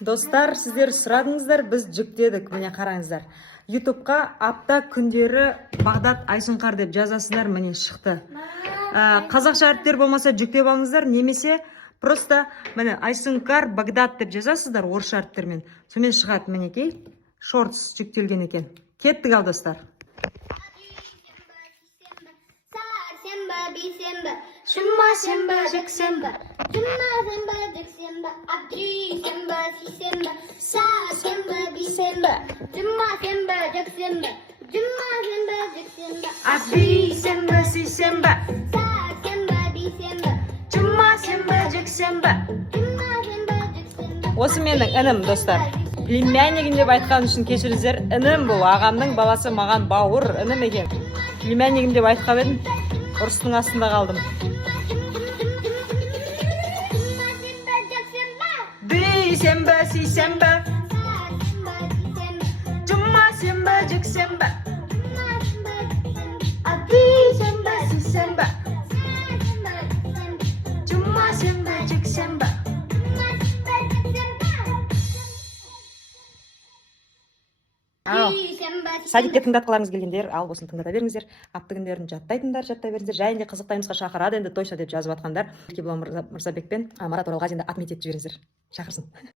Достар, сіздер сұрадыңыздар, біз жүктедік. Міне қараңыздар. YouTube'қа апта күндері Бағдат Айсұңқар деп жазасыздар, міне шықты. Қазақша әріптер болмаса жүктеп алыңыздар, немесе просто міне Айсұңқар Бағдат деп жазасыздар орысша әріптермен. Сонымен шығады, мінекей. Шортс жүктелген екен. Кеттік ал достар. Жұма сенбі, жексенбі, жұма сенбі, жексенбі, абди сенбі, сейсенбі, са сенбі, бейсенбі, жұма сенбі, жексенбі, жұма сенбі, жексенбі, Абди сенбі, сейсенбі, са сенбі, бейсенбі, жұма сенбі, жексенбі. жұма сенбі, жексенбі. Осы менің інім, достар. Племяннигім деп айтқан үшін кешіріңіздер. Інім бұл, ағамның баласы, маған бауыр інім екен. Племяннигім деп айтқан едім, ұрыстың астында қалдым. Бейсенбі, сейсенбі, жұма сенбі, жексенбі, абди сенбі, сейсенбі, жұма сенбі, жексенбі. Садикте тыңдатқыларыңыз келгендер, ал болсын тыңдата беріңіздер. Апты күндерін жаттайтындар, жаттай беріңіздер. Және де қызықтаймызға шақырады, енді точно деп жазып атқандар. Еркебұлан Мырзабек пен Марат Оралғазинді отметить жіберіңіздер. Шақырсын.